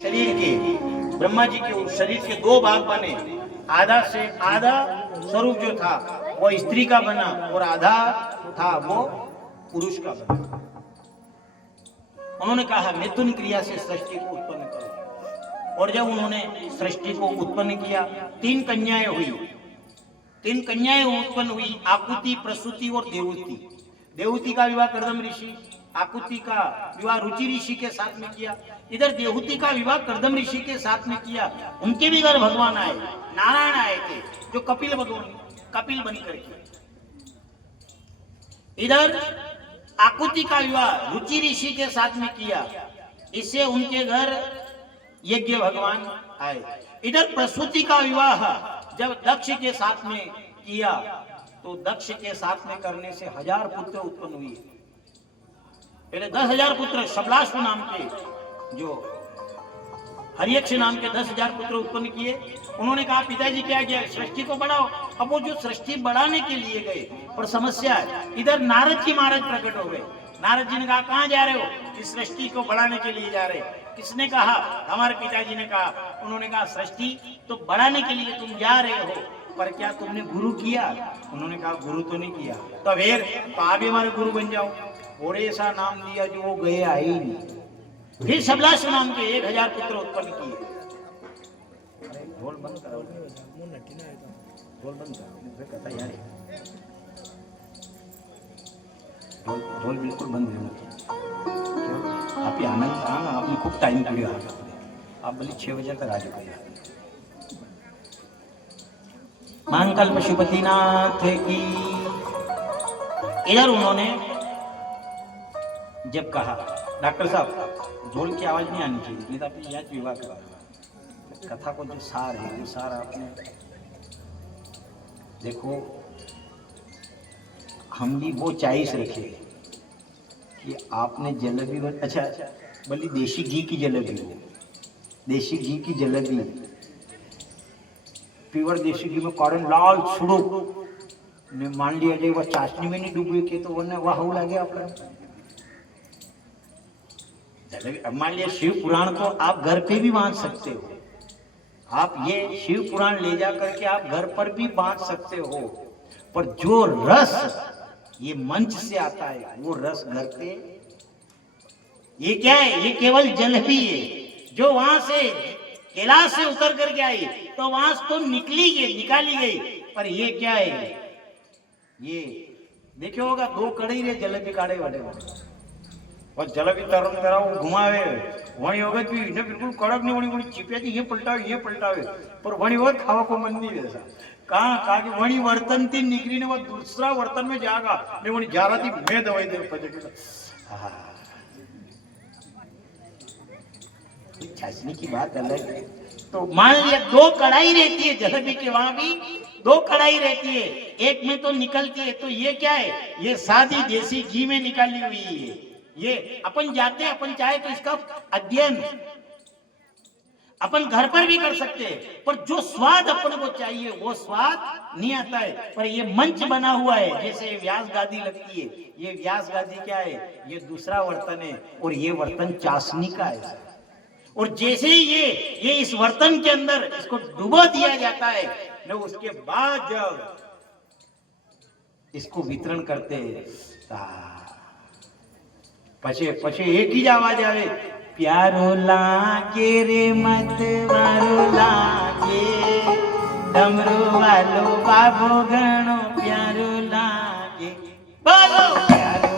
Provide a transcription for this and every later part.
शरीर के ब्रह्मा जी के उस शरीर के दो भाग बने, आधा से आधा स्वरूप जो था वो स्त्री का बना और आधा था वो पुरुष का बना। उन्होंने कहा मिथुन क्रिया से सृष्टि को उत्पन्न करो, और जब उन्होंने सृष्टि को उत्पन्न किया तीन कन्याएं हुई। तीन कन्याएं उत्पन्न हुई, आकुति, प्रसूति और देवहूति। देवहूति का विवाह कर्दम ऋषि, आकुति का विवाह रुचि ऋषि के साथ में किया, इधर देवहूति का विवाह कर्दम ऋषि के साथ में किया। उनके भी घर भगवान आए, नारायण आए थे जो कपिल बन करके। इधर आकुति का विवाह रुचि ऋषि के साथ में किया, इससे उनके घर यज्ञ भगवान आए। इधर प्रसूति का विवाह जब दक्ष के साथ में किया तो दक्ष के साथ में करने से 1000 पुत्र उत्पन्न हुए। पहले 10,000 पुत्र शबलाश्व नाम के, जो हरियक्ष नाम के 10,000 पुत्र उत्पन्न किए। उन्होंने कहा पिताजी क्या किया, सृष्टि को बढ़ाओ। अब वो जो सृष्टि बढ़ाने के लिए गए, पर समस्या है, इधर नारद जी महाराज प्रकट हो गए। नारद जी ने कहा कहाँ जा रहे हो, इस सृष्टि को बढ़ाने के लिए जा रहे। किसने कहा, हमारे पिताजी ने कहा। उन्होंने कहा सृष्टि तो बढ़ाने के लिए तुम जा रहे हो, पर क्या तुमने गुरु किया? उन्होंने कहा गुरु तो नहीं किया। तो फिर तो आप भी हमारे गुरु बन जाओ। और ऐसा नाम दिया जो वो गए आए ही नहीं। फिर शबलाश्व नाम के 1000 पुत्र उत्पन्न किए। ढोल बंद करो, ढोल बंद करो यार, ढोल बिल्कुल बंद है। आप ये आनंद आना, आपने खूब टाइम दिया, आप बोले 6 बजे तक आ जाओ। महाकाल पशुपतिनाथ की। इधर उन्होंने जब कहा डॉक्टर साहब ढोल की आवाज नहीं आनी चाहिए, नहीं तो आपने याद विवाह करा। कथा को जो सार है वो सार आपने देखो, हम भी वो चॉइस रखे कि आपने जलेबी अच्छा बोली देसी घी की जलेबी हो, देसी घी की जलेबी, प्योर देसी घी में कड़े लाल छुड़ो ने मान लिया जाए, वह चाशनी में नहीं डूबे के तो वरना वाह लगे अपना जलेबी। अब मान लिया शिव पुराण को आप घर पे भी बांध सकते हो, आप ये शिव पुराण ले जा करके आप घर पर भी बांध सकते हो, पर जो रस ये मंच से आता है वो रस घर पे, ये क्या है, ये केवल जलेबी है जो वहां से कैलाश से उतर करके आई, तो वहां तो निकाली गई, पर ये क्या है, ये देखे होगा 2 कड़ई रे जलेबी काढ़े वाले और जलेबी तरम तरह वो घुमावे वही होगा कि ने बिल्कुल कड़क नहीं वणी चिपे थी, ये पलटावे पर वही वक्त खावा को मन नहीं वैसा कहा कि वही वर्तन थी निकली ने वो दूसरा वर्तन में जागा ने वही जा रहा थी मैं दवाई दे पचे। चाशनी की बात अलग है। तो मान लिया 2 कढ़ाई रहती है जलेबी के, वहां भी 2 कढ़ाई रहती है, एक में तो निकलती है। तो ये क्या है, ये सादी देसी घी में निकाली हुई है। ये अपन जाते हैं, अपन चाहे तो इसका अध्ययन अपन घर पर भी कर सकते हैं, पर जो स्वाद अपन को चाहिए वो स्वाद नहीं आता है। पर ये मंच बना हुआ है, जैसे व्यास गादी लगती है, ये व्यास गादी क्या है, ये दूसरा वर्तन है और ये वर्तन चाशनी का है। और जैसे ही ये इस वर्तन के अंदर इसको डुबो दिया जाता है न, उसके बाद जब इसको वितरण करते हैं पछे एक ही आवाज आवे, प्यारो लागे रे मत वारो लागे, डमरू वालो बाबो गणो प्यारो लागे, बोलो प्यारो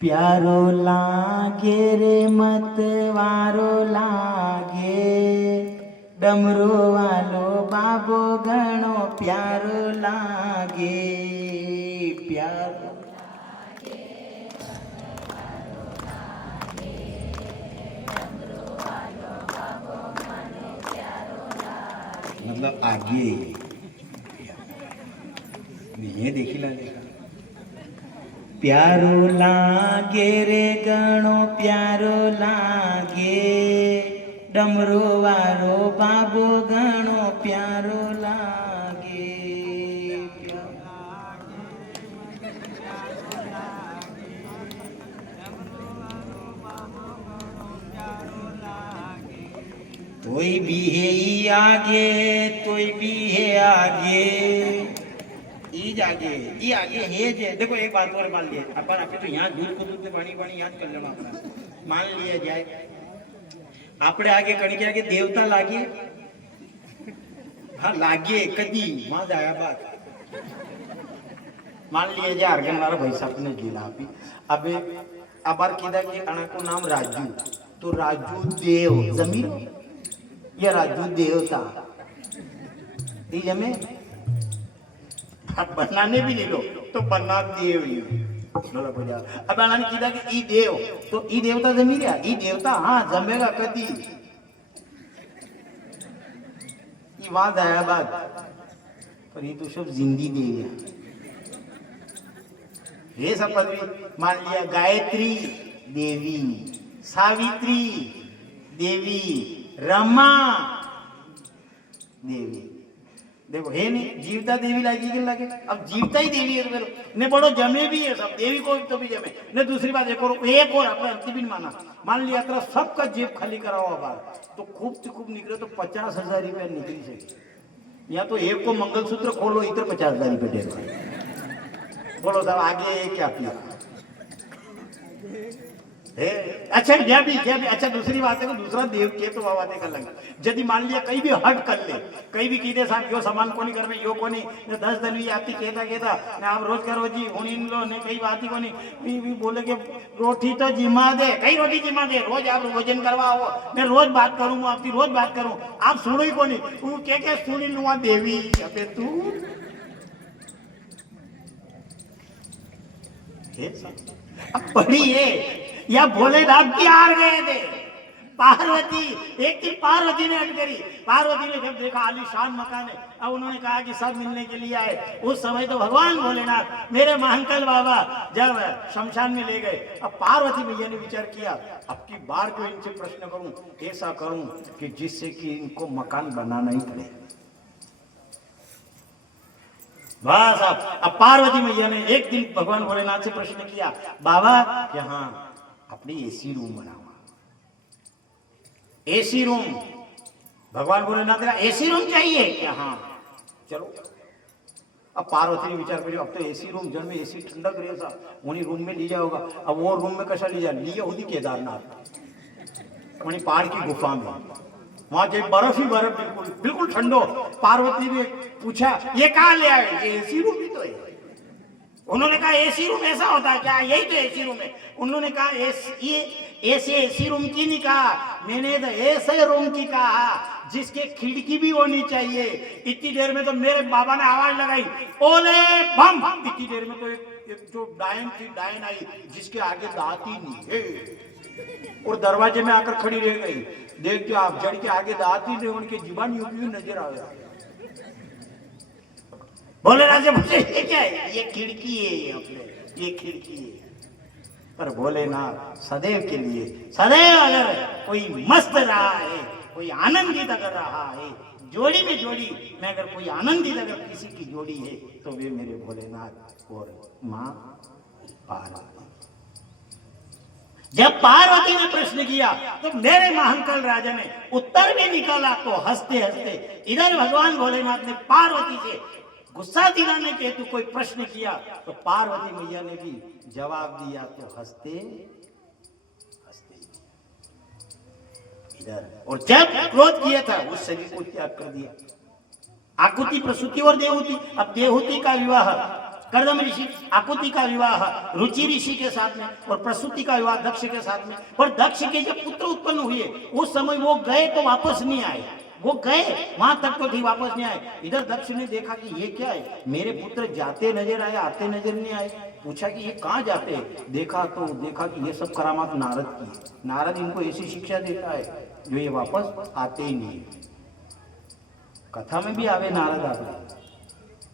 प्यारो लागे रे मत वारो लागे डमरू वालो बाबो घणो प्यारो लागे प्यारो मतलब आगे ये देखी लगेगा प्यारो लागे रे गणो प्यारो लागे डमरू वारो बाबो गणो प्यारो लागे तोय भी है ई आगे तोय भी है आगे ई आगे हे जे देखो एक बात और मान लिए अपन आपे तो यहाँ दूध को दूध पानी पानी याद कर लेना अपना मान लिया जाए आपड़े आगे कण के आगे देवता लागे हाँ लागे कदी मां जाया बात मान लिया जाए अर्गन वाला भाई साहब ने लीला आपी अबे अबार कीदा कि अणा को नाम राजू तो राजू देव जमीन ये राजू देवता ये जमे बनाने भी नहीं लो तो बना देव बोला बोला अब अनाने कीधा कि ई देव तो ई देवता जमी रहा ई देवता हाँ जमेगा कदी ई वहां आया बात पर ये तो सब जिंदी देवी ये सब पदवी मान लिया गायत्री देवी सावित्री देवी रमा देवी देखो है नहीं जीवता देवी लगी कि लगे अब जीवता ही देवी है तो ने बड़ो जमे भी है सब देवी को तो भी जमे ने दूसरी बात एक और अपने अंतिम माना मान लिया तरह सबका जेब खाली कराओ बार तो खूब से खूब निकले तो 50,000 रुपया निकली सके या तो एक को मंगलसूत्र खोलो इधर 50,000 रुपये दे बोलो साहब आगे क्या किया अच्छा भी अच्छा दूसरी बात है कि दूसरा देव के तो बाबा देखा लगा यदि मान लिया कहीं भी हट कर ले कहीं भी कीधे साहब यो सामान कोनी घर में यो कोनी 10 दिन भी आती कहता ने आप रोज करो जी हुनी लो ने कई बात ही कोनी भी बोले कि रोटी तो जिमा दे कई रोटी जिमा दे रोज आप भोजन करवाओ मैं रोज बात करूँ आपकी रोज बात करूँ आप सुनो ही कोनी तू के सुनी लुआ देवी अबे तू अब पढ़ी है या भोलेनाथ की हार गए थे पार्वती, एक दिन पार्वती ने हट करी। पार्वती ने जब देखा आलीशान मकान है, अब उन्होंने कहा कि सब मिलने के लिए आए। उस समय तो भगवान भोलेनाथ मेरे महांकल बाबा जब शमशान में ले गए, अब पार्वती मैया ने विचार किया अब की बार को इनसे प्रश्न करूं, ऐसा करूं कि जिससे कि इनको मकान बनाना ही पड़े। बस अब पार्वती मैया ने एक दिन भगवान भोलेनाथ से प्रश्न किया, बाबा यहाँ अपनी एसी रूम बनावा, एसी रूम। भगवान भोलेनाथ का एसी रूम चाहिए क्या? हाँ चलो। अब पार्वती ने विचार करियो, अब तो एसी रूम जन में एसी ठंडक रहे सा उन्हीं रूम में ली जाओगा। अब वो रूम में कशा ली जा लिया होती केदारनाथ वहीं पहाड़ की गुफा में, वहां जो बर्फ ही बर्फ, बिल्कुल बिल्कुल ठंडो। पार्वती ने पूछा ये कहाँ ले आए? ये एसी रूम ही तो है। उन्होंने कहा एसी रूम ऐसा होता है क्या? यही तो एसी रूम है। उन्होंने कहा ऐसे एसी रूम की नहीं कहा, मैंने तो ऐसे रूम की कहा जिसके खिड़की भी होनी चाहिए। इतनी देर में तो मेरे बाबा ने आवाज लगाई, ओले बम। इतनी देर में तो एक जो डायन थी, डायन आई जिसके आगे दांत ही नहीं है और दरवाजे में आकर खड़ी रह गई। देख के आप जड़ के आगे दांत ही नहीं, उनके जीवन यूपी नजर आ गया। भोलेनाथ से पूछे ये क्या है? ये खिड़की है, ये अपने ये खिड़की है। पर भोलेनाथ सदैव के लिए, सदैव अगर कोई मस्त रहा है, कोई आनंदित अगर रहा है, जोड़ी में जोड़ी में अगर कोई आनंदित अगर किसी की जोड़ी है तो वे मेरे भोलेनाथ और माँ पार्वती। जब पार्वती ने प्रश्न किया तो मेरे महांकल राजा ने उत्तर भी निकाला तो हंसते हंसते। इधर भगवान भोलेनाथ ने पार्वती से गुस्सा दिलाने के हेतु कोई प्रश्न किया तो पार्वती मैया ने भी जवाब दिया तो हंसते हंसते इधर। और जब क्रोध किया था उस शरीर को त्याग कर दिया। आकुति, प्रसूति और देवहूति। अब देवहूति का विवाह कर्दम ऋषि, आकुति का विवाह रुचि ऋषि के साथ में और प्रसूति का विवाह दक्ष के साथ में। पर दक्ष के जब पुत्र उत्पन्न हुए उस समय वो गए तो वापस नहीं आए, वो गए वहां तक तो ठीक, वापस नहीं आए। इधर दक्ष ने देखा कि ये क्या है, मेरे पुत्र जाते नजर आए आते नजर नहीं आए। पूछा कि ये कहाँ जाते हैं? देखा कि ये सब करामात नारद की है। नारद इनको ऐसी शिक्षा देता है जो ये वापस आते ही नहीं। कथा में भी आवे नारद, आप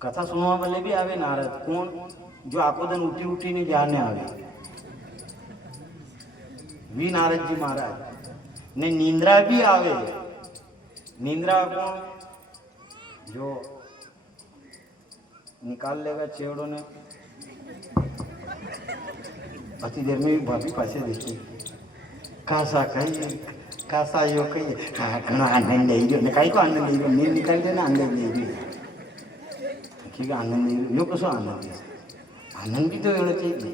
कथा सुनवा वाले भी आवे नारद। कौन? जो आखो दिन उठी उठी ने जाने आवे भी नारद जी महाराज ने। नींद्रा भी आवे। नींद्रा कौन? जो निकाल लेगा चेवड़ों ने। अति देर में भी भाभी पासे देखी कासा कही कासा यो कही घना आनंद ले गयो ने कई को आनंद ले गयो नींद निकाल दे ना आनंद ले गयो ठीक है आनंद ले यो कसो आनंद है आनंद भी तो होना चाहिए।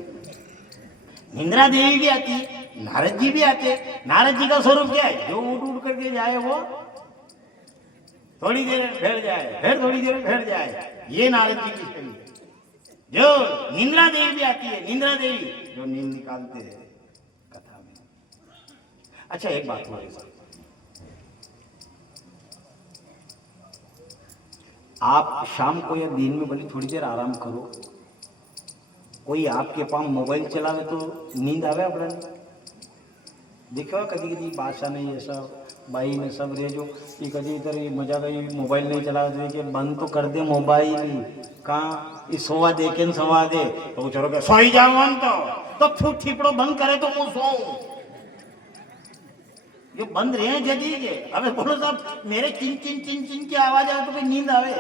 इंदिरा देवी भी आती है, नारद जी भी आते। नारद जी का स्वरूप क्या है? जो उठ उठ करके जाए वो थोड़ी देर बैठ जाए, फिर थोड़ी देर बैठ जाए। ये नारद जी की शैली। जो निंद्रा देवी भी आती है, निंद्रा देवी जो नींद निकालते हैं कथा में। अच्छा एक बात हो रही, आप शाम को या दिन में भले थोड़ी देर आराम करो। कोई आपके पास मोबाइल चलावे तो नींद आवे अपने? देखो कभी कभी बादशाह ने ये सब भाई ने सब रे जो कि कभी इधर मजा गई मोबाइल नहीं चला दे बंद तो कर दे मोबाइल। कहाँ सोवा दे के सवा दे तो चलो सो ही जाओ तो फूट ठीपड़ो बंद करे तो वो सो ये बंद रहे जदी के। अबे बोलो साहब मेरे चिन चिन चिन चिन की आवाज आए तो फिर नींद आवे।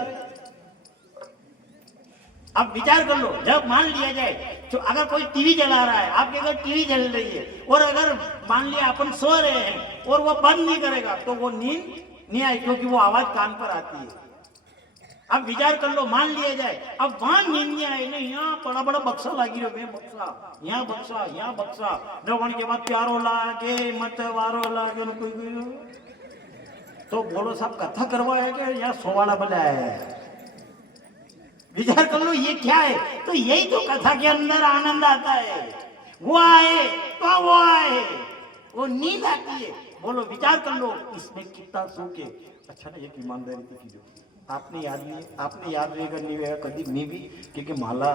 अब विचार कर लो, जब मान लिया जाए तो अगर कोई टीवी चला रहा है, आपके घर टीवी चल रही है और अगर मान लिया अपन सो रहे हैं और वो बंद नहीं करेगा तो वो नींद नहीं आई क्योंकि वो आवाज कान पर आती है। अब विचार कर लो, मान लिया जाए अब वहां नींद नहीं आई ना, यहाँ बड़ा बड़ा बक्सा लगी रहे बक्सा यहाँ बक्सा वन के बाद प्यारो लागे मत वारो लागे कोई तो बोलो साहब कथा करवाया क्या यहाँ सोवाड़ा बनाया है? विचार कर लो ये क्या है? तो यही तो कथा के अंदर आनंद आता है। वो आए तो वो आए, वो नींद आती है। बोलो विचार कर लो इसमें कितना सुख है। अच्छा ना एक ईमानदारी की जो आपने याद नहीं करनी है कभी मैं भी क्योंकि माला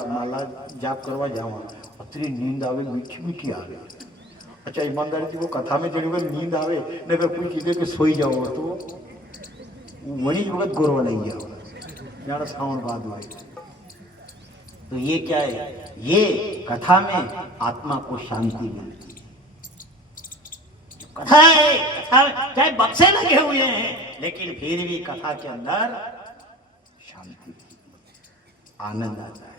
जाप करवा जावा अतरी नींद आवे मीठी मीठी आवे अच्छा ईमानदारी वो कथा में जड़ी वक्त नींद आवे ने अगर कोई कीधे कि सोई जाओ तो वही वक्त गोरवा नहीं जाओ जाना सावन बाद हुए। तो ये क्या है, ये कथा में आत्मा को शांति मिलती है। कथा है, कथा चाहे बक्से लगे हुए हैं लेकिन फिर भी कथा के अंदर शांति, आनंद आता है।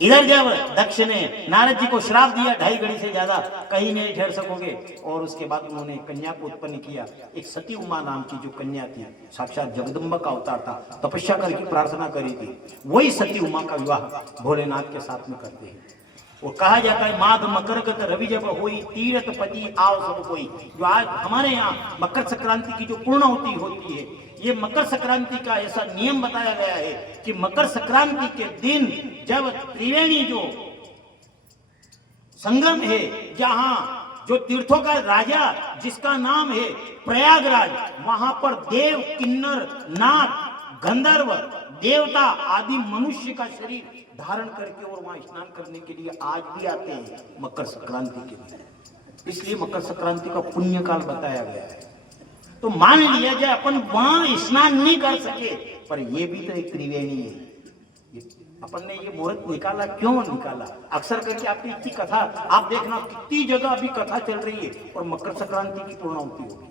इधर जब दक्ष ने नारद जी को श्राप दिया 2.5 घड़ी से ज्यादा कहीं नहीं ठहर सकोगे, और उसके बाद उन्होंने कन्या को उत्पन्न किया, एक सती उमा नाम की जो कन्या थी, साक्षात जगदम्बा का अवतार था, तपस्या करके प्रार्थना करी थी, वही सती उमा का विवाह भोलेनाथ के साथ में करते हैं। और कहा जाता है माघ मकरगत रवि जब हुई तीरथ पति आव सब कोई। जो आज हमारे यहाँ मकर संक्रांति की जो पूर्णाहुति होती है, ये मकर संक्रांति का ऐसा नियम बताया गया है कि मकर संक्रांति के दिन जब त्रिवेणी जो संगम है, जहां जो तीर्थों का राजा जिसका नाम है प्रयागराज, वहां पर देव किन्नर नाग गंधर्व देवता आदि मनुष्य का शरीर धारण करके और वहां स्नान करने के लिए आज भी आते हैं मकर संक्रांति के दिन। इसलिए मकर संक्रांति का पुण्य काल बताया गया है। तो मान लिया जाए अपन वहां स्नान नहीं कर सके, पर ये भी तो एक त्रिवेणी है। अपन ने ये मुहूर्त निकाला, क्यों निकाला? अक्सर करके आपकी इतनी कथा आप देखना, कितनी जगह अभी कथा चल रही है और मकर संक्रांति की पूर्णाहुति होगी।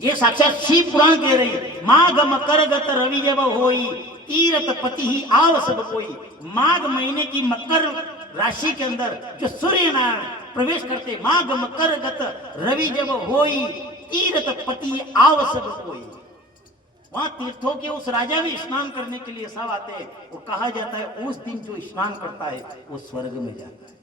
ये साक्षात शिव पुराण कह रही है, माघ मकर गत रवि जब होई तीरथ पति ही आव सब कोई। माघ महीने की मकर राशि के अंदर जो सूर्य नारायण प्रवेश करते, माघ मकर गत रवि जब होई तीरथ पति आव सब कोई। वहां तीर्थों के उस राजा भी स्नान करने के लिए सब आते हैं, और कहा जाता है उस दिन जो स्नान करता है वो स्वर्ग में जाता है।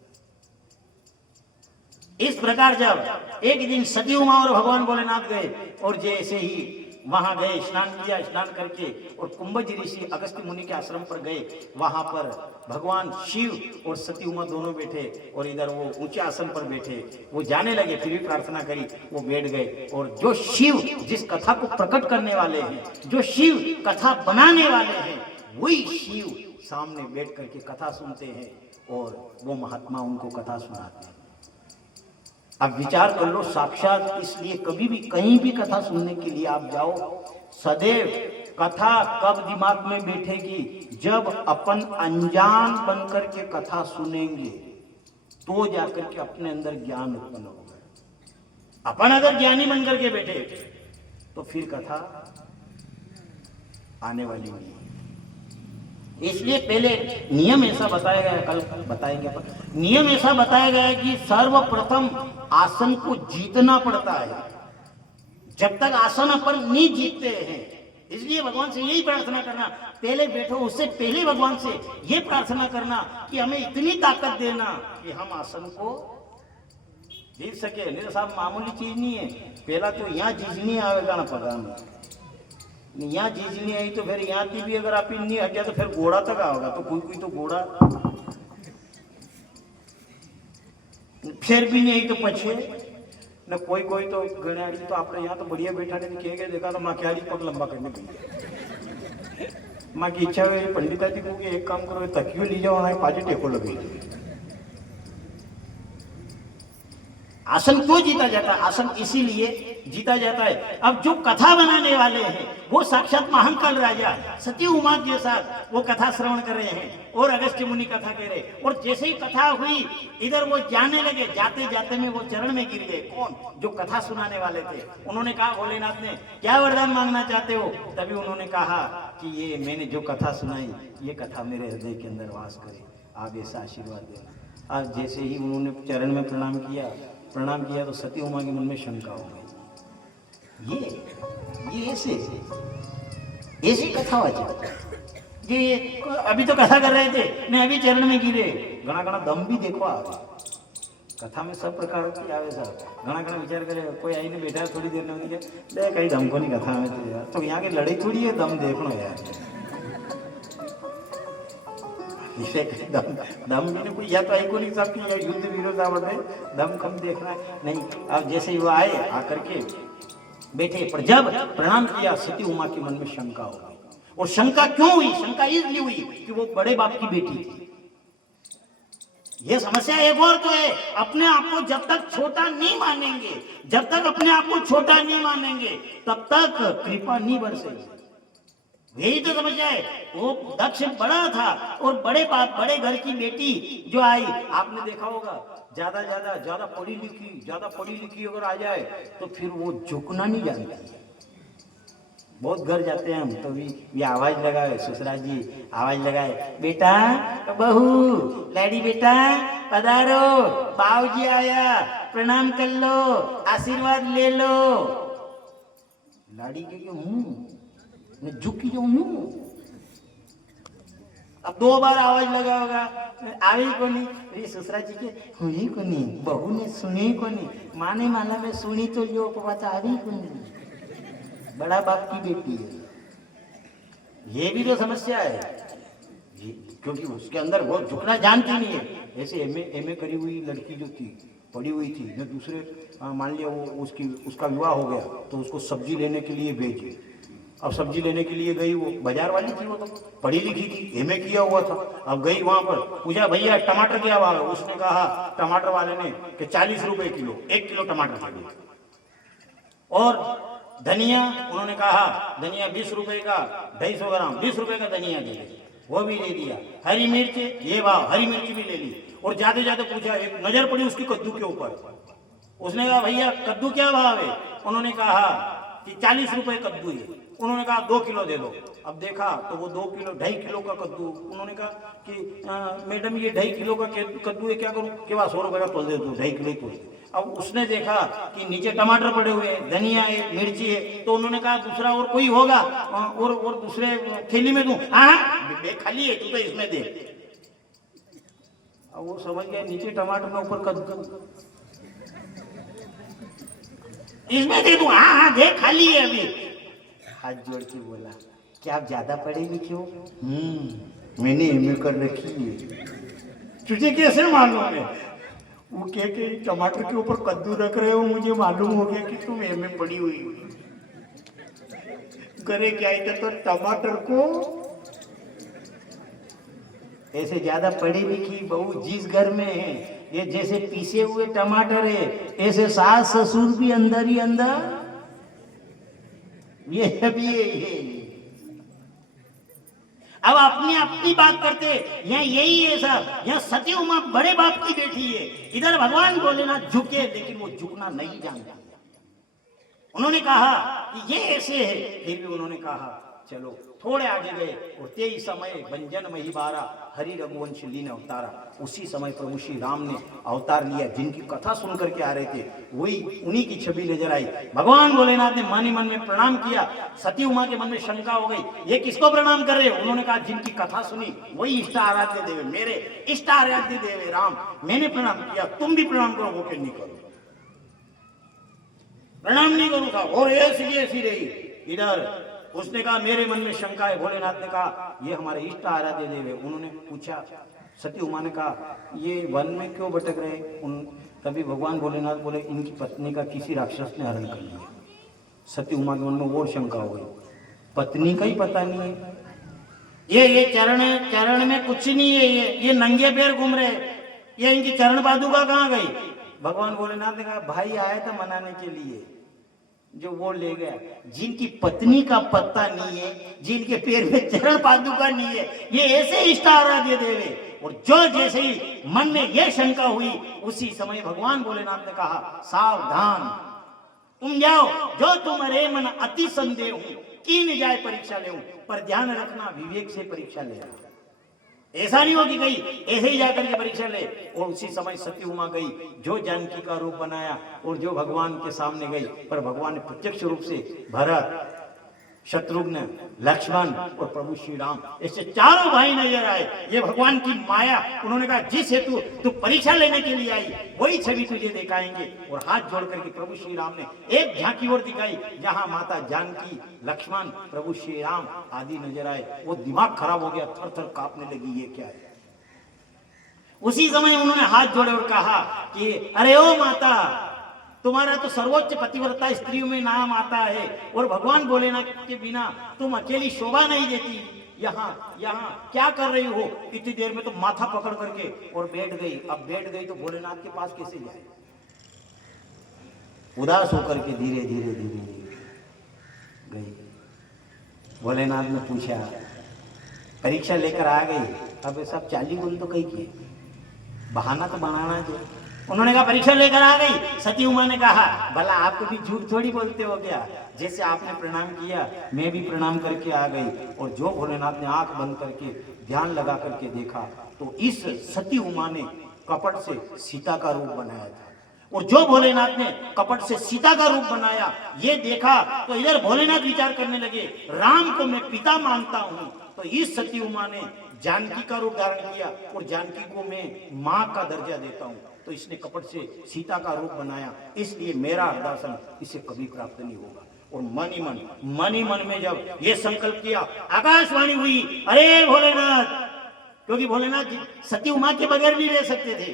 इस प्रकार जब एक दिन सती उमा और भगवान भोलेनाथ गए, और जैसे ही वहां गए, स्नान किया, स्नान करके और कुंभज ऋषि अगस्त्य मुनि के आश्रम पर गए, वहां पर भगवान शिव और सती उमा दोनों बैठे, और इधर वो ऊंचे आसन पर बैठे। वो जाने लगे, फिर भी प्रार्थना करी, वो बैठ गए। और जो शिव जिस कथा को प्रकट करने वाले हैं, जो शिव कथा बनाने वाले हैं, वही शिव सामने बैठ करके कथा सुनते हैं, और वो महात्मा उनको कथा सुनाते हैं। अब विचार कर लो, साक्षात इसलिए कभी भी कहीं भी कथा सुनने के लिए आप जाओ, सदैव कथा कब दिमाग में बैठेगी, जब अपन अनजान बनकर के कथा सुनेंगे तो जाकर के अपने अंदर ज्ञान उत्पन्न होगा। अपन अगर ज्ञानी बनकर के बैठे तो फिर कथा आने वाली नहीं। इसलिए पहले नियम ऐसा बताया गया, कल बताएंगे, पर नियम ऐसा बताया गया है कि सर्वप्रथम आसन को जीतना पड़ता है। जब तक आसन अपन नहीं जीतते हैं, इसलिए भगवान से यही प्रार्थना करना, पहले बैठो उससे पहले भगवान से ये प्रार्थना करना कि हमें इतनी ताकत देना कि हम आसन को जीत सके। नहीं तो साहब मामूली चीज नहीं है, पहला तो यहाँ जीतनी आवेगा ना पता यहाँ जीजनी आई तो फिर यहाँ की भी अगर आप नहीं हट गया तो फिर घोड़ा तक आओगा, तो कोई कोई तो घोड़ा फिर भी नहीं आई तो पछे न कोई कोई तो गणियाड़ी तो आपने यहाँ तो बढ़िया बैठा नहीं कहेंगे, देखा तो माँ क्या पग लंबा करने के माँ की इच्छा है पंडिता जी को एक काम करो, तकियो ली जाओ ना पाजी टेको लगे। आसन क्यों जीता जाता है? आसन इसीलिए जीता जाता है। अब जो कथा बनाने वाले हैं वो साक्षात महाकाल राजा सती उमा के साथ वो कथा श्रवण कर रहे हैं, और अगस्त्य मुनि कथा कह रहे, और जैसे ही कथा हुई इधर वो जाने लगे, जाते जाते में वो चरण में गिर गए। कौन? जो कथा सुनाने वाले थे। उन्होंने कहा भोलेनाथ ने क्या वरदान मांगना चाहते हो? तभी उन्होंने कहा कि ये मैंने जो कथा सुनाई ये कथा मेरे हृदय के अंदर वास करे, आप ऐसा आशीर्वाद देना। आज जैसे ही उन्होंने चरण में प्रणाम किया तो सती उमा के मन में शंका हो गई, ये ऐसी कथा वाची ये अभी तो कथा कर रहे थे, मैं अभी चरण में गिरे। घना घना दम भी देखो आप कथा में सब प्रकार की आवे सर। घना घना विचार करे, कोई आई नहीं बैठा थोड़ी देर में देख कहीं दम को नहीं कथा में तो यार, तो यहाँ की लड़ाई थोड़ी है, दम देखना यार। दम भी कोई या तो आई को नहीं सब की युद्ध विरोध आवड़े दम कम देखना है नहीं। अब जैसे ही वो आए आकर के बैठे, पर जब प्रणाम किया सती उमा के मन में शंका हो गई। और शंका क्यों हुई? शंका इसलिए हुई कि वो बड़े बाप की बेटी थी। ये समस्या एक और तो है, अपने आप को जब तक छोटा नहीं मानेंगे, जब तक अपने आप को छोटा नहीं मानेंगे, तब तक कृपा नहीं बरसेगी। यही तो समस्या है। वो दक्ष बड़ा था और बड़े बाप, बड़े घर की बेटी जो आई, आपने देखा होगा, ज्यादा पढ़ी लिखी अगर आ जाए तो फिर वो झुकना नहीं जानती। बहुत घर जाते हैं हम तो भी ये आवाज लगाए, ससुराल जी आवाज लगाए, बेटा बहू लैडी बेटा पधारो, बाबूजी आया, प्रणाम कर लो, आशीर्वाद ले लो। लाड़ी के हूँ मैं झुकी जो हूँ। अब 2 बार आवाज लगा होगा, आई को नहीं, ससुरा जी के हुई को नहीं, बहू ने सुनी को नहीं, माँ ने माला में सुनी तो जो बात आई को नहीं, बड़ा बाप की बेटी है। ये भी तो समस्या है, क्योंकि उसके अंदर वो झुकना जानती नहीं है। ऐसे एमए करी हुई लड़की जो थी, पढ़ी हुई थी, न दूसरे मान लिया वो उसका विवाह हो गया तो उसको सब्जी लेने के लिए भेजी। अब सब्जी लेने के लिए गई, वो बाजार वाली थी, वो तो पढ़ी लिखी थी, एमए किया हुआ था। अब गई वहां पर, पूछा भैया टमाटर क्या भाव है? उसने कहा टमाटर वाले ने कि 40 रुपए किलो, 1 किलो टमाटर चाहिए। और धनिया, उन्होंने कहा धनिया 20 रुपए का 250 ग्राम, 20 रुपए का धनिया दे दे, वो भी दे दिया। हरी मिर्च ये भाव, हरी मिर्च भी ले ली। और जाते पूछा, एक नजर पड़ी उसकी कद्दू के ऊपर, उसने कहा भैया कद्दू क्या भाव है? उन्होंने कहा कि 40 रुपए कद्दू है। उन्होंने कहा 2 किलो दे दो। अब देखा तो वो 2.5 किलो का कद्दू। उन्होंने कहा कि मैडम ये 2.5 किलो का कद्दू है, क्या करूं? कि 100 रुपए का तोल दे दो, 2.5 किलो तोल दे। अब उसने देखा कि नीचे टमाटर पड़े हुए हैं, धनिया है, मिर्ची है, तो उन्होंने कहा दूसरा और कोई होगा और दूसरे थैली में दूं? हाँ खाली है, तू तो इसमें दे। अब वो समझ गया नीचे टमाटर में ऊपर कद्दू, इसमें दे दूं? हाँ दे, खाली है अभी। हाथ जोड़ के बोला, क्या आप ज्यादा पढ़े लिखे हो? मैंने एमए कर रखी है। तुझे कैसे मालूम है? वो के टमाटर के ऊपर कद्दू रख रहे हो, मुझे मालूम हो गया कि तुम एमए पढ़ी हुई हो। करे क्या इधर तो टमाटर को ऐसे ज्यादा पढ़ी लिखी बहू जिस घर में है, ये जैसे पीसे हुए टमाटर है, ऐसे सास ससुर भी अंदर ही अंदर। ये अब अपनी बात करते, यहाँ यही है सब। यहाँ सती उमा बड़े बाप की बेटी है, इधर भगवान भोलेनाथ झुके, लेकिन वो झुकना नहीं जानता। उन्होंने कहा कि ये ऐसे है, फिर भी उन्होंने कहा चलो। थोड़े आगे गए और तेई समय भंजन मही बारा, हरि रघुवंश लीन अवतारा। उसी समय प्रभु श्री राम ने अवतार लिया। जिनकी कथा सुन करके आ रहे थे वही उन्हीं की छवि नजर आई। भगवान भोलेनाथ ने मानी मन में प्रणाम किया। सती उमा के मन में शंका हो गई, ये किसको प्रणाम कर रहे? उन्होंने कहा जिनकी कथा सुनी वही इष्ट आराध्य देवे, मेरे इष्ट आराध्य देवे राम, मैंने प्रणाम किया, तुम भी प्रणाम करो। वो क्यों नहीं करो? प्रणाम नहीं करूंगा। और ऐसी रही। इधर उसने कहा मेरे मन में शंका है। भोलेनाथ ने कहा ये हमारे इष्ट आराध्य देव है। उन्होंने पूछा, सती उमा ने कहा ये वन में क्यों भटक रहे? तभी भगवान भोलेनाथ बोले इनकी पत्नी का किसी राक्षस ने हरण कर लिया। सती उमा के मन में और शंका हो गई, पत्नी का ही पता नहीं है, ये चरण में कुछ नहीं है, ये नंगे पैर घूम रहे, ये इनकी चरण पादुका कहाँ गई? भगवान भोलेनाथ ने कहा भाई आया था मनाने के लिए, जो वो ले गया। जिनकी पत्नी का पत्ता नहीं है, जिनके पैर में चरण पादुका नहीं है, ये ऐसे इष्ट आराध्य देवे। और जो जैसे ही मन में यह शंका हुई, उसी समय भगवान भोलेनाथ ने कहा सावधान, तुम जाओ, जो तुम्हारे मन अति संदेह हो कीन जाए परीक्षा ले, पर ध्यान रखना विवेक से परीक्षा लेना। ऐसा नहीं हो कि गई ऐसे ही जाकर के परीक्षा ले। और उसी समय सती उमा गई, जो जानकी का रूप बनाया और जो भगवान के सामने गई। पर भगवान ने प्रत्यक्ष रूप से भरत, शत्रुघ्न, लक्ष्मण और प्रभु श्री राम, ऐसे चारों भाई नजर आए। ये भगवान की माया। उन्होंने कहा जिस हेतु तू परीक्षा लेने के लिए आई वही छवि तुझे दिखाएंगे। और हाथ जोड़ करके प्रभु श्री राम ने एक झांकी और दिखाई, जहां माता जानकी, लक्ष्मण, प्रभु श्री राम आदि नजर आए। वो दिमाग खराब हो गया, थर थर कांपने लगी, ये क्या है? उसी समय उन्होंने हाथ जोड़े और कहा कि अरे ओ माता, तुम्हारा तो सर्वोच्च पतिव्रता स्त्रियों में नाम आता है और भगवान भोलेनाथ के बिना तुम अकेली शोभा नहीं देती। यहाँ यहाँ क्या कर रही हो? इतनी देर में तो माथा पकड़ करके और बैठ गई। अब बैठ गई तो भोलेनाथ के पास कैसे जाए? उदास होकर के धीरे धीरे धीरे धीरे गई। भोलेनाथ ने पूछा, परीक्षा लेकर आ गई, अब ये सब चाली बोल तो कही की, बहाना तो बनाना चाहिए। उन्होंने कहा परीक्षा लेकर आ गई। सती उमा ने कहा, भला आप कभी झूठ थोड़ी बोलते हो क्या? जैसे आपने प्रणाम किया मैं भी प्रणाम करके आ गई। और जो भोलेनाथ ने आंख बंद करके ध्यान लगा करके देखा तो इस सती उमा ने कपट से सीता का रूप बनाया था। और जो भोलेनाथ ने कपट से सीता का रूप बनाया ये देखा तो इधर भोलेनाथ विचार करने लगे, राम को मैं पिता मानता हूं तो इस सती उमा ने जानकी का रूप धारण किया और जानकी को मैं मां का दर्जा देता हूं तो इसने कपट से सीता का रूप बनाया, इसलिए मेरा हरदासन इसे कभी प्राप्त नहीं होगा। और मन ही मन में जब ये संकल्प किया, आकाशवाणी हुई, अरे भोलेनाथ, क्योंकि भोलेनाथ सती उमा के बगैर भी रह सकते थे।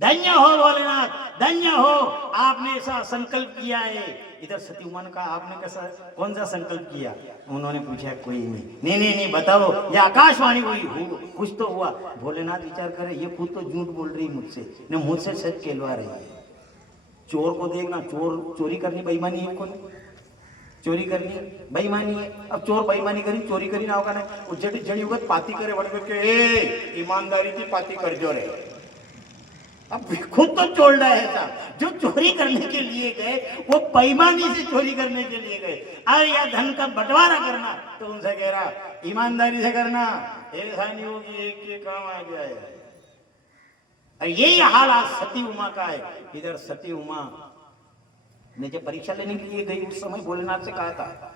धन्य हो भोलेनाथ, धन्य हो, आपने ऐसा संकल्प किया है। इधर सती उमा ने कहा, आपने कैसा कौन सा संकल्प किया? उन्होंने पूछा, कोई नहीं बताओ, ये आकाशवाणी हुई, कुछ तो हुआ। भोलेनाथ विचार करे, ये खुद तो झूठ बोल रही मुझसे, ने मुझसे सच कहलवा रही है। चोर को देखना, चोर चोरी करनी बेईमानी है, कौन चोरी करनी बेईमानी है। अब चोर बेईमानी करी, चोरी करी ना होगा ना, जड़ी जड़ी वक्त पाती करे बढ़ के, ईमानदारी की पाती कर जो रहे। अब खुद तो चोर रहा है साहब, जो चोरी करने के लिए गए वो बेईमानी से चोरी करने के लिए गए। अरे या धन का बंटवारा करना तो उनसे कह रहा ईमानदारी से करना, ऐसा नहीं होगी एक के काम आ जाए। और यही हाल आज सती उमा का है। इधर सती उमा ने जब परीक्षा लेने के लिए गई उस समय भोलेनाथ से कहा था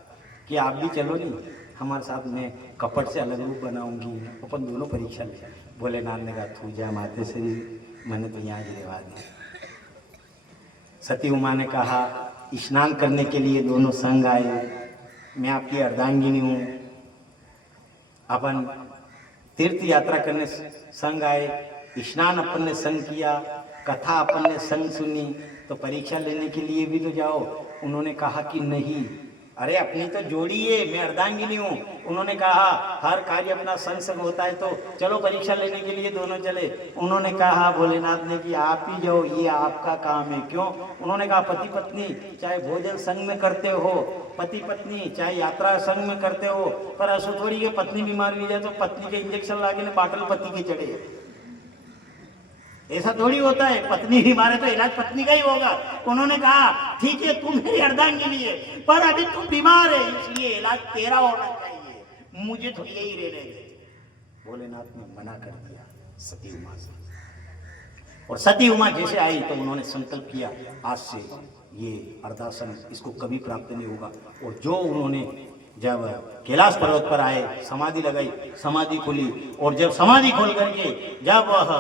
कि आप भी चलो नहीं हमारे साथ, मैं कपट से अलग रूप बनाऊंगी, अपन दोनों परीक्षा ले। भोलेनाथ ने कहा, तू जा माते से, मैंने तो यहाँ गिरवा दिया। सती उमा ने कहा, स्नान करने के लिए दोनों संग आए, मैं आपकी अर्धांगिनी हूँ, अपन तीर्थ यात्रा करने संग आए, स्नान अपन ने संग किया, कथा अपन ने संग सुनी, तो परीक्षा लेने के लिए भी तो जाओ। उन्होंने कहा कि नहीं, अरे अपनी तो जोड़ी है, मैं अर्धांगिनी हूँ। उन्होंने कहा हर कार्य अपना संग संग होता है, तो चलो परीक्षा लेने के लिए दोनों चले। उन्होंने कहा भोलेनाथ ने कि आप ही जाओ, ये आपका काम है। क्यों? उन्होंने कहा पति पत्नी चाहे भोजन संग में करते हो, पति पत्नी चाहे यात्रा संग में करते हो, पर ऐसा थोड़ी है पत्नी बीमार हुई जाए तो पत्नी के इंजेक्शन लाके बाटल पति के चढ़े, ऐसा थोड़ी होता है। पत्नी बीमार है तो इलाज पत्नी का ही होगा। उन्होंने कहा ठीक है तू मेरी अर्धांगिनी है, पर अभी तू बीमार है इसलिए इलाज तेरा होना चाहिए, मुझे तो यही रहने दे। भोलेनाथ ने मना कर दिया सती उमा से। और सती उमा जैसे आई तो उन्होंने संकल्प किया, आज से ये अर्धासन इसको कभी प्राप्त नहीं होगा। और जो उन्होंने जब कैलाश पर्वत पर आए, समाधि लगाई, समाधि खोली, और जब समाधि खोल करके जब वह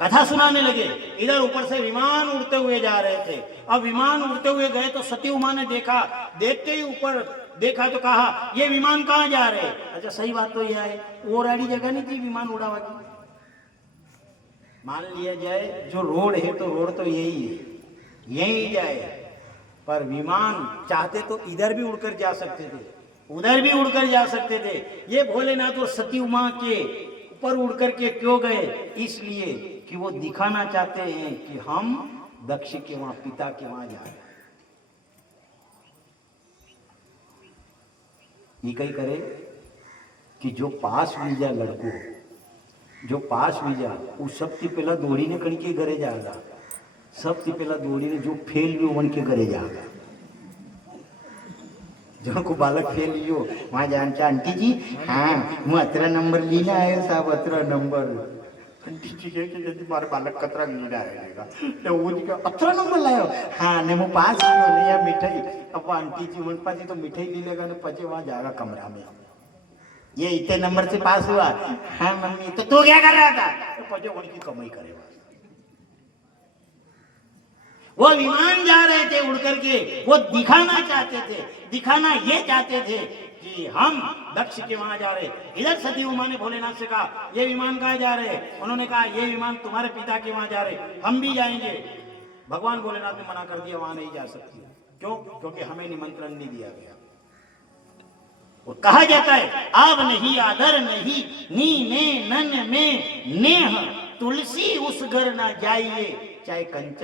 कथा सुनाने लगे, इधर ऊपर से विमान उड़ते हुए जा रहे थे। अब विमान उड़ते हुए गए तो सती उमा ने देखा, देखते ही ऊपर देखा तो कहा ये विमान कहाँ जा रहे? अच्छा सही बात तो यह है, और आड़ी जगह नहीं थी विमान उड़ावा की। मान लिया जाए जो रोड है तो रोड तो यही है, यही जाए, पर विमान चाहते तो इधर भी उड़कर जा सकते थे, उधर भी उड़कर जा सकते थे। ये भोलेनाथ और सती उमा के ऊपर उड़ करके क्यों गए? इसलिए कि वो दिखाना चाहते हैं कि हम दक्ष के वहां, पिता के वहां जा रहे हैं। ये कही करे कि जो पास भी जा लड़को, जो पास भी जा, वो सबसे पहला दौड़ी ने कण के घरे जाएगा, सबसे पहला दौड़ी ने जो फेल भी वन के घरे जाएगा। जो को बालक फेल लियो वहां जान चा, आंटी जी हाँ હું 18 નંબર લઈને આવ્યો સાહેબ, 18 નંબર। आंटी जी कहे कि यदि मारे बालक कतरा लीना आएगा तो वो जी का 18 नंबर लायो, हाँ ने मैं पास लियो ने या मिठाई। अब आंटी जी मन पास तो मिठाई ले लेगा ने पचे वहां जाएगा कमरा में, ये इतने नंबर से पास हुआ, हाँ मम्मी तो तू क्या कर रहा था? तो पचे उनकी कमाई करेगा। वो विमान जा रहे थे उड़ करके, वो दिखाना चाहते थे, दिखाना ये चाहते थे कि हम दक्ष के वहां जा रहे। इधर सती उमा ने भोलेनाथ से कहा ये विमान कहाँ जा रहे? उन्होंने कहा ये विमान तुम्हारे पिता के वहां जा रहे, हम भी जाएंगे। भगवान भोलेनाथ ने मना कर दिया, वहां नहीं जा सकती। क्यों? क्योंकि हमें निमंत्रण नहीं दिया गया। वो कहा जाता है आव नहीं आदर नहीं नी ने नन में नेह तुलसी उस घर ना जाइए चाहे कंचन